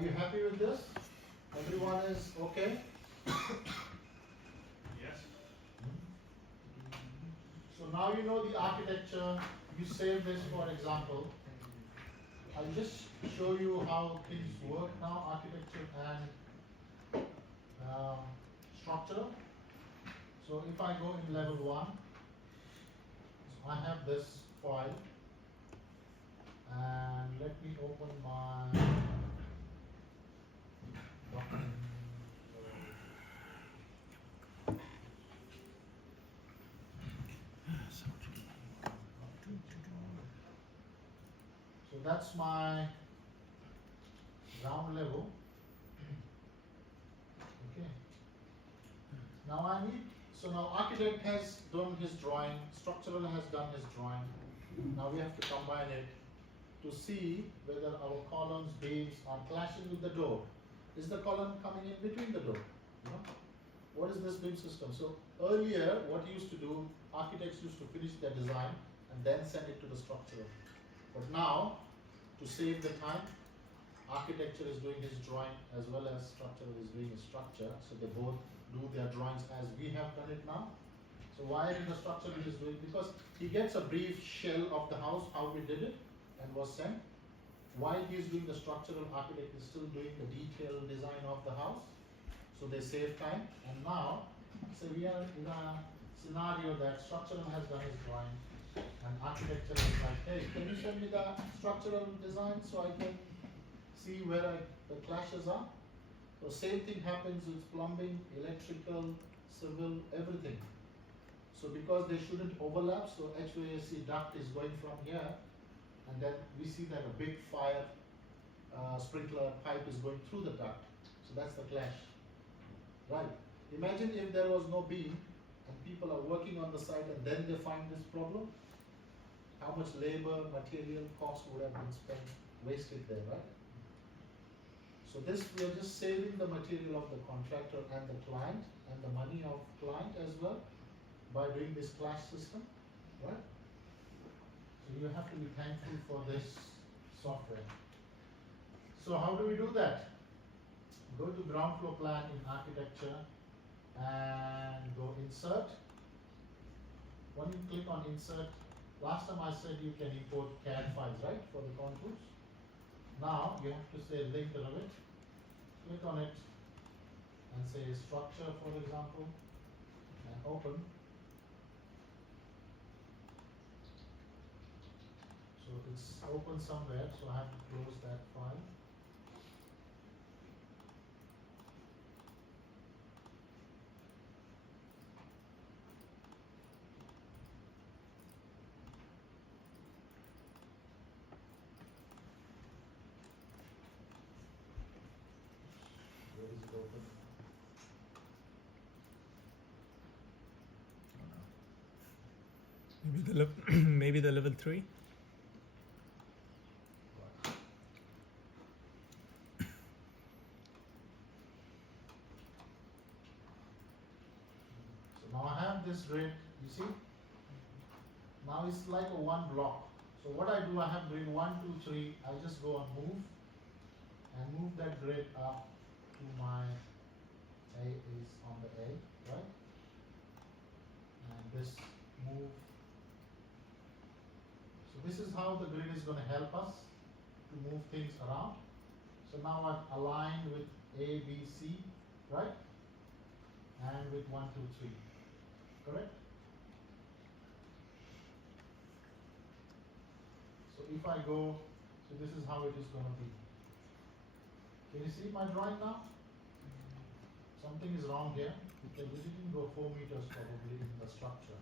Are you happy with this? Everyone is okay? Yes. So now you know the architecture. You save this for example. I'll just show you how things work now, architecture and structure. So if I go in level 1, so I have this file, and let me open my document. So that's my ground level. Okay. Now I need, so now architect has done his drawing, structural has done his drawing. Now we have to combine it to see whether our columns, beams are clashing with the door. Is the column coming in between the door? You know? What is this beam system? So earlier, what you used to do, architects used to finish their design and then send it to the structural. But now, to save the time, architecture is doing his drawing as well as structural is doing his structure. So they both do their drawings as we have done it now. So why in the structure he is doing? Because he gets a brief shell of the house, how we did it, and was sent. While he is doing the structural, architect is still doing the detailed design of the house. So they save time. And now, so we are in a scenario that structural has done his drawing, and architecture is like, hey, can you send me the structural design so I can see where the clashes are? So same thing happens with plumbing, electrical, civil, everything. So because they shouldn't overlap, so HVAC duct is going from here, and then we see that a big fire sprinkler pipe is going through the duct. So that's the clash. Right. Imagine if there was no beam and people are working on the site and then they find this problem. How much labor, material, cost would have been spent, wasted there, right? So this, we are just saving the material of the contractor and the client and the money of client as well by doing this clash system, right? So you have to be thankful for this software. So how do we do that? Go to ground floor plan in architecture and go insert. When you click on insert, last time I said you can import CAD files, right, for the contours. Now you have to say link Revit. Click on it and say structure, for example, and open. So it's open somewhere, so I have to close that file. Where is it open? Maybe the level 3. So now I have this grid, you see? Now it's like a one block. So what I do, I have grid 1, 2, 3. I just go on move and move that grid up to my A is on the A, right? And this move. So this is how the grid is going to help us to move things around. So now I've aligned with A, B, C, right? And with 1, 2, 3, correct? So if I go, so this is how it is going to be. Can you see my drawing now? Something is wrong here because we didn't go 4 meters probably in the structure,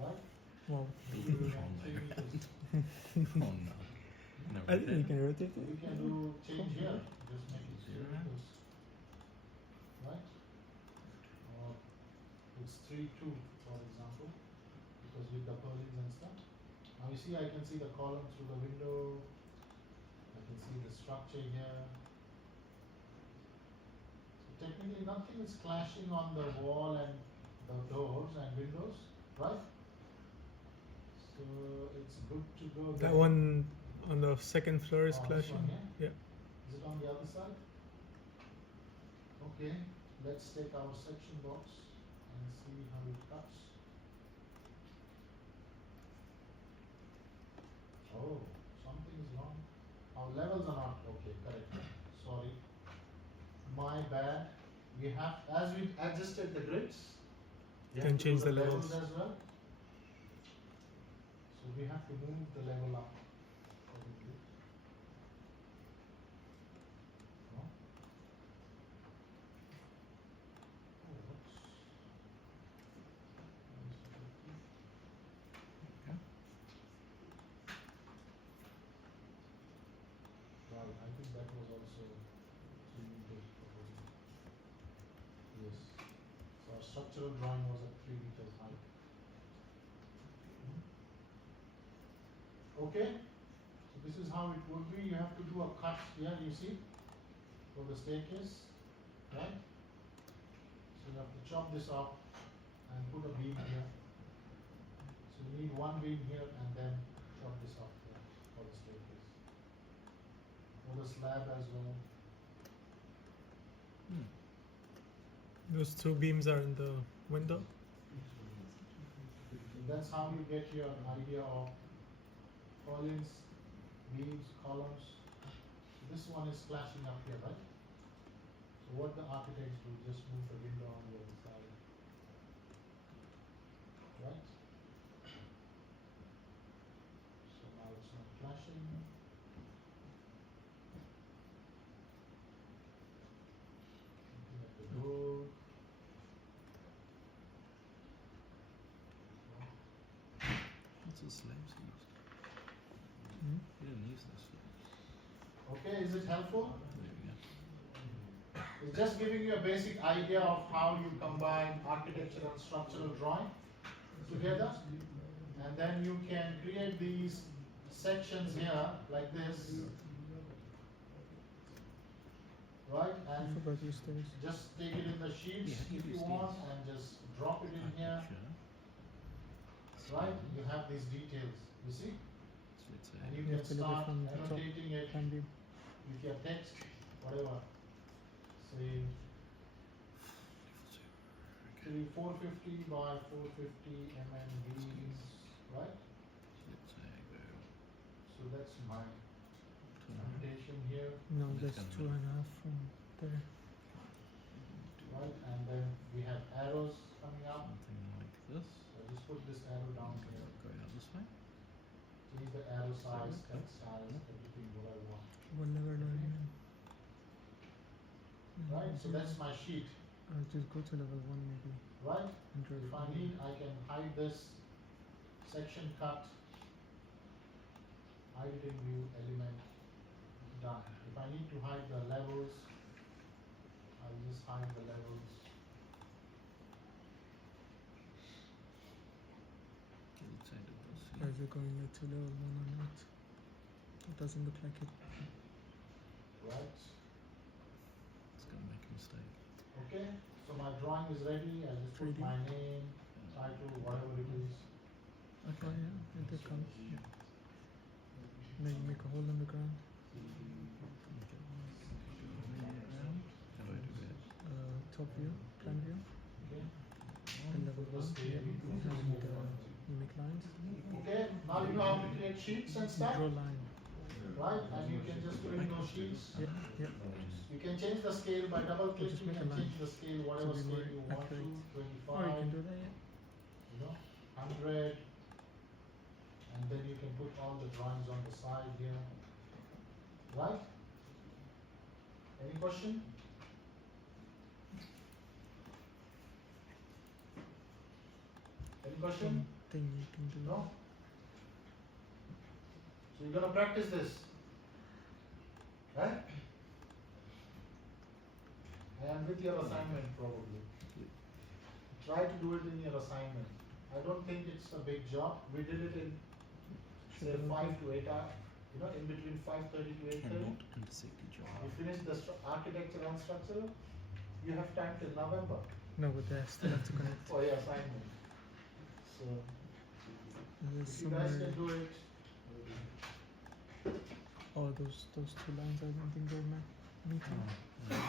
right? Well, We will want 3 meters. Oh no. I think you can rotate We it. can do change here, just make it 3 meters, right? Or it's 3, 2, for example, because with the purlins and stuff. Now you see, I can see the column through the window. I can see the structure here. So technically, nothing is clashing on the wall and the doors and windows, right? So it's good to go. That one on the second floor is Oh, this clashing. one, Yeah. Is it on the other side? Okay, let's take our section box and see how it cuts. Oh, something is wrong. Our levels are not okay, correct. Sorry. My bad. We have, as we adjusted the grids, we Can have to change do the levels. as well. So we have to move the level up for the grid. No? Oh, what's... Right, I think that was also 3 meters proposed. Yes. So our structural drawing was at 3 meters height. Okay. So this is how it would be. You have to do a cut here, you see, for the staircase, right? So you have to chop this up and put a beam here. So you need one beam here and then chop this up here for the staircase. For the slab as well. Those two beams are in the window. So that's how you get your idea of purlins, beams, columns. So this one is clashing up here, right? So what the architects do, just move the window on the other side. Right? So now it's not clashing. Looking at the door. What's the slabs used? Hmm? You didn't use this slab. Okay, is it helpful? There we go. It's just giving you a basic idea of how you combine architecture and structural drawing together. And then you can create these sections here like this. Right? I And forgot these things. just take it in the sheets Yeah, if you use want these. and just drop it in here. Right? You have these details, you see? So it's And a you You can have to look start from the top. annotating it Can be. with your text, whatever. Say 450 by 450 mm beams, right? let's say go So that's my 2.5. annotation here, No, Just that's gonna 2.5 from there. right? And then we have arrows coming up. Something like this. So just put this arrow down here. Go out this way. Change the arrow size, okay. text size, everything what I want. What level are you in? Right? So that's my sheet, Just go to level 1 maybe. right? And draw If it I from need, there. I can hide this section cut, editing view element, done. If I need to hide the levels, I'll just hide the levels. Let's say that this Or is it going to level 1 or not? It doesn't look like it. Right? it's gonna make a mistake. Okay, so my drawing is ready. I just put 3D. my name, title, whatever it is. Okay, yeah, it did come. Maybe make a hole in the ground. How do I do that? Top view, plan view, Okay. and level 1. Yeah, and make lines. Okay, now you know how to create sheets and stuff, Draw line. right? And you can just put in those sheets. Yeah, yeah. You can change the scale by double just clicking make a and line. change the scale, whatever be scale more you want to, accurate. 25, Or you can do that, yeah. you know, 100. And then you can put all the drawings on the side here. Right? Any question? Any question? Thing you can do. No? So you're gonna practice this. Right? And with your assignment probably. Try to do it in your assignment. I don't think it's a big job. We did it in say 5 to 8 hours, you know, in between 5:30 to 8:30. Cannot intersect each other. You finish the architecture and structural, you have time till November No, but they still have to connect. for your assignment. So There's if you guys somewhere. can do it, Oh, those two lines, I don't think they're meeting. Oh, yeah.